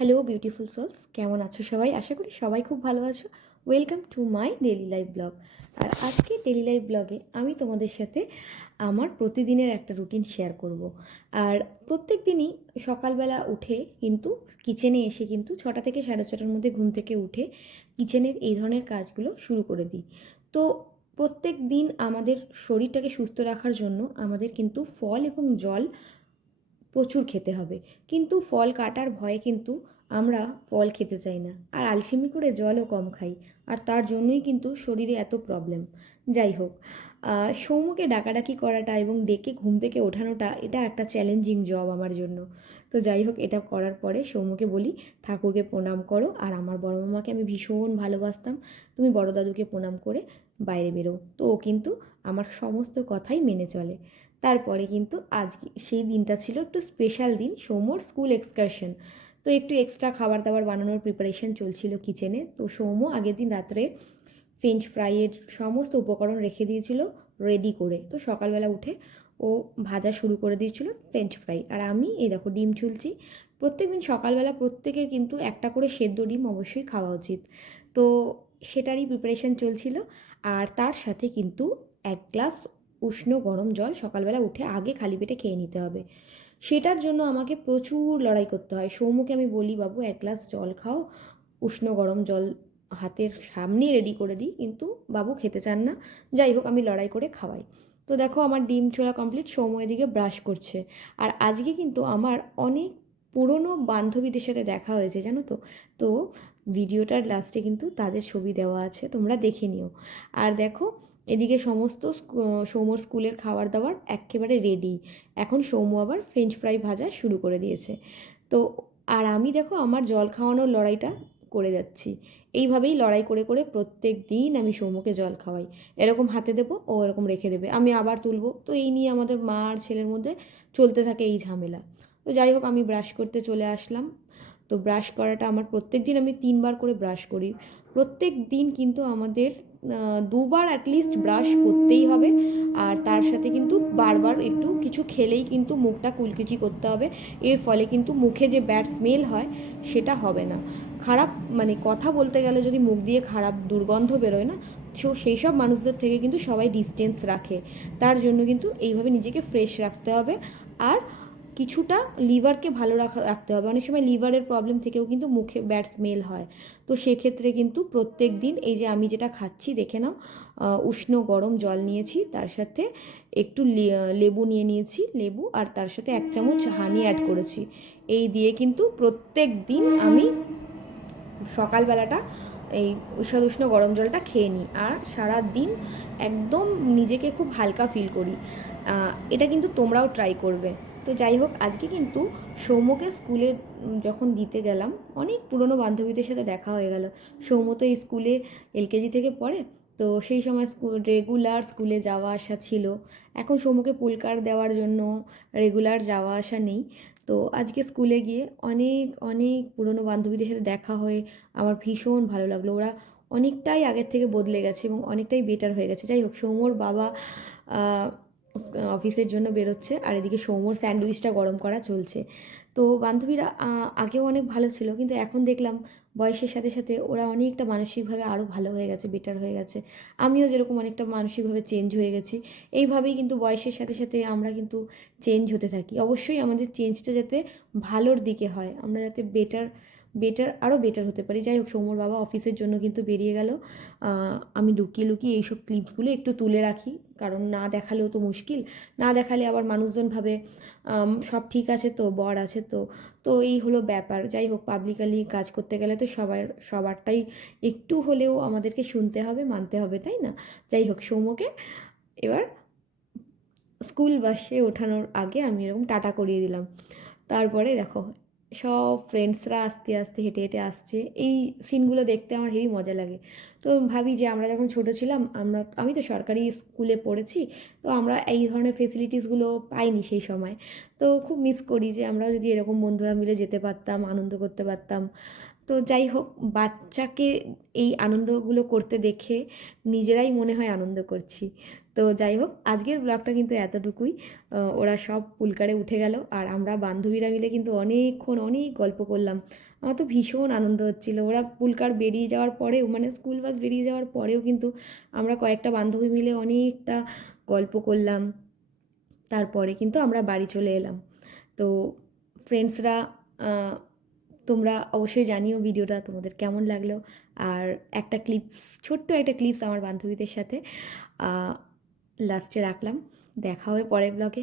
Hello beautiful sols, কেমন আছো সবাই? আশা করি সবাই খুব ভালো আছো। Welcome to my daily life blog. আর আজকে ডেলি লাইফ ব্লগে আমি তোমাদের সাথে আমার প্রতিদিনের একটা রুটিন শেয়ার করব। আর প্রত্যেক দিনই সকালবেলা উঠে কিন্তু কিচেনে এসে কিন্তু 6টা থেকে 6:30টার মধ্যে ঘুম থেকে উঠে কিচেনের এই ধরনের কাজগুলো শুরু করে দিই। তো প্রত্যেক দিন আমাদের শরীরটাকে সুস্থ রাখার জন্য আমাদের কিন্তু ফল এবং জল প্রচুর খেতে হবে। কিন্তু ফল কাটার ভয়ে কিন্তু আমরা ফল খেতে চাই না, আর আলসেমি করে জলও কম খাই। আর তার জন্যই কিন্তু শরীরে এত প্রবলেম। যাই হোক, সৌম্যকে ডাকাডাকি করাটা এবং ডেকে ঘুম থেকে ওঠানোটা এটা একটা চ্যালেঞ্জিং জব আমার জন্য। তো যাই হোক, এটা করার পরে সৌম্যকে বলি ঠাকুরকে প্রণাম করো, আর আমার বড় মামাকে আমি ভীষণ ভালোবাসতাম, তুমি বড় দাদুকে প্রণাম করে বাইরে বেরো। তো ও কিন্তু আমার সমস্ত কথাই মেনে চলে। তারপরে কিন্তু আজকে সেই দিনটা ছিল একটু স্পেশাল দিন, সৌম্যর স্কুল এক্সকারশন। তো একটু এক্সট্রা খাবার দাবার বানানোর প্রিপারেশন চলছিল কিচেনে। তো সৌম্য আগের দিন রাত্রে ফ্রেঞ্চ ফ্রাইয়ের সমস্ত উপকরণ রেখে দিয়েছিল রেডি করে। তো সকালবেলা উঠে ও ভাজা শুরু করে দিয়েছিল ফ্রেঞ্চ ফ্রাই, আর আমি এই দেখো ডিম ছুলছি। প্রত্যেকদিন সকালবেলা প্রত্যেকের কিন্তু একটা করে সেদ্ধ ডিম অবশ্যই খাওয়া উচিত। তো সেটারই প্রিপারেশন চলছিল। আর তার সাথে কিন্তু 1 গ্লাস উষ্ণ গরম জল সকালবেলা উঠে আগে খালি পেটে খেয়ে নিতে হবে। সেটার জন্য আমাকে প্রচুর লড়াই করতে হয়। সৌম্যকে আমি বলি, বাবু 1 গ্লাস জল খাও, উষ্ণ গরম জল হাতের সামনে রেডি করে দিই, কিন্তু বাবু খেতে চান না। যাই হোক, আমি লড়াই করে খাওয়াই। তো দেখো আমার ডিম ছোলা কমপ্লিট, সৌম্য এদিকে ব্রাশ করছে। আর আজকে কিন্তু আমার অনেক পুরনো বান্ধবীদের সাথে দেখা হয়েছে, জানো তো। তো ভিডিওটার লাস্টে কিন্তু তাদের ছবি দেওয়া আছে, তোমরা দেখে নিও। আর দেখো এদিকে সমস্ত সৌম্যর স্কুলের খাবার দাবার একেবারে রেডি। এখন সৌম্য আবার ফ্রেঞ্চ ফ্রাই ভাজা শুরু করে দিয়েছে। তো আর আমি দেখো আমার জল খাওয়ানোর লড়াইটা করে যাচ্ছি। এইভাবেই লড়াই করে করে প্রত্যেক দিন আমি সৌম্যকে জল খাওয়াই। এরকম হাতে দেবো, ও এরকম রেখে দেবে, আমি আবার তুলবো। তো এই নিয়ে আমাদের মা আর ছেলের মধ্যে চলতে থাকে এই ঝামেলা। তো যাই হোক, আমি ব্রাশ করতে চলে আসলাম। তো ব্রাশ করাটা আমার প্রত্যেক দিন, আমি 3বার করে ব্রাশ করি প্রত্যেক দিন। কিন্তু আমাদের 2বার অ্যাটলিস্ট ব্রাশ করতেই হবে। আর তার সাথে কিন্তু বারবার একটু কিছু খেলেই কিন্তু মুখটা কুলকুচি করতে হবে। এর ফলে কিন্তু মুখে যে ব্যাড স্মেল হয় সেটা হবে না। খারাপ মানে কথা বলতে গেলে যদি মুখ দিয়ে খারাপ দুর্গন্ধ বেরোয় না, তো সেই সব মানুষদের থেকে কিন্তু সবাই ডিস্টেন্স রাখে। তার জন্য কিন্তু এইভাবে নিজেকে ফ্রেশ রাখতে হবে। আর কিছুটা লিভারকে ভালো রাখতে হবে। অনেক সময় লিভারের প্রবলেম থেকেও কিন্তু মুখে ব্যাড স্মেল হয়। তো সেক্ষেত্রে কিন্তু প্রত্যেক দিন এই যে আমি যেটা খাচ্ছি দেখে নাও, উষ্ণ গরম জল নিয়েছি, তার সাথে একটু লেবু নিয়ে নিয়েছি, লেবু, আর তার সাথে 1 চামচ হানি অ্যাড করেছি। এই দিয়ে কিন্তু প্রত্যেক দিন আমি সকালবেলাটা এই উষ্ণ উষ্ণ গরম জলটা খেয়ে নিই, আর সারা দিন একদম নিজেকে খুব হালকা ফিল করি। এটা কিন্তু তোমরাও ট্রাই করবে। তো যাই হোক, আজকে কিন্তু সৌম্যকে স্কুলে যখন দিতে গেলাম, অনেক পুরনো বান্ধবীদের সাথে দেখা হয়ে গেল। সৌম্য তো এই স্কুলে এলকেজি থেকে পড়ে। তো সেই সময় রেগুলার স্কুলে যাওয়া আসা ছিল। এখন সৌম্যকে পুলকার দেওয়ার জন্য রেগুলার যাওয়া আসা নেই। তো আজকে স্কুলে গিয়ে অনেক অনেক পুরনো বান্ধবীদের সাথে দেখা হয়ে আমার ভীষণ ভালো লাগলো। ওরা অনেকটাই আগের থেকে বদলে গেছে এবং অনেকটাই বেটার হয়ে গেছে। যাই হোক, সৌম্যর বাবা অফিসের জন্য বেরোচ্ছে, আর এদিকে সৌম্যর স্যান্ডউইচটা গরম করা চলছে। তো বান্ধবীরা আগেও অনেক ভালো ছিল, কিন্তু এখন দেখলাম বয়সের সাথে সাথে ওরা অনেকটা মানসিকভাবে আরও ভালো হয়ে গেছে, বেটার হয়ে গেছে। আমিও যেরকম অনেকটা মানসিকভাবে চেঞ্জ হয়ে গেছি। এইভাবেই কিন্তু বয়সের সাথে সাথে আমরা কিন্তু চেঞ্জ হতে থাকি। অবশ্যই আমাদের চেঞ্জটা যাতে ভালোর দিকে হয়, আমরা যাতে বেটার বেটার আরও বেটার হতে পারি। যাই হোক, সৌম্যর বাবা অফিসের জন্য কিন্তু বেরিয়ে গেল। আমি লুকিয়ে লুকিয়ে এইসব ক্লিপসগুলো একটু তুলে রাখি, কারণ না দেখালেও তো মুশকিল। না দেখালে আবার মানুষজন ভাবে সব ঠিক আছে তো, বর আছে তো। তো এই হলো ব্যাপার। যাই হোক, পাবলিকালি কাজ করতে গেলে তো সবারটাই একটু হলেও আমাদেরকে শুনতে হবে, মানতে হবে, তাই না? যাই হোক, সৌম্যকে এবার স্কুল বাসে ওঠানোর আগে আমি এরকম টাটা করিয়ে দিলাম। তারপরে দেখো সব ফ্রেন্ডসরা আস্তে আস্তে হেঁটে হেঁটে আসছে। এই সিনগুলো দেখতে আমার হেবি মজা লাগে। তো তো ভাবি যে আমরা যখন ছোট ছিলাম আমি তো সরকারি স্কুলে পড়েছি, তো আমরা এই ধরনের ফেসিলিটিসগুলো পাইনি সেই সময়। তো খুব মিস করি যে আমরাও যদি এরকম বন্ধুরা মিলে যেতে পারতাম, আনন্দ করতে পারতাম। তো যাই হোক, বাচ্চাকে এই আনন্দগুলো করতে দেখে নিজেরাই মনে হয় আনন্দ করছি। তো যাই হোক, আজকের ব্লগটা কিন্তু এতটুকুই। ওরা সব পুলকারে উঠে গেল আর আমরা বান্ধবীরা মিলে কিন্তু অনেকক্ষণ অনেক গল্প করলাম। আমার তো ভীষণ আনন্দ হচ্ছিল। ওরা পুলকার বেরিয়ে যাওয়ার পরেও, মানে স্কুল বাস বেরিয়ে যাওয়ার পরেও কিন্তু আমরা কয়েকটা বান্ধবী মিলে অনেকটা গল্প করলাম। তারপরে কিন্তু আমরা বাড়ি চলে এলাম। তো ফ্রেন্ডসরা, তোমরা অবশ্যই জানিও ভিডিওটা তোমাদের কেমন লাগলো। আর একটা ক্লিপস, ছোট্ট একটা ক্লিপস আমার বান্ধবীদের সাথে লাস্টে রাখলাম। দেখা হবে পরের ব্লগে।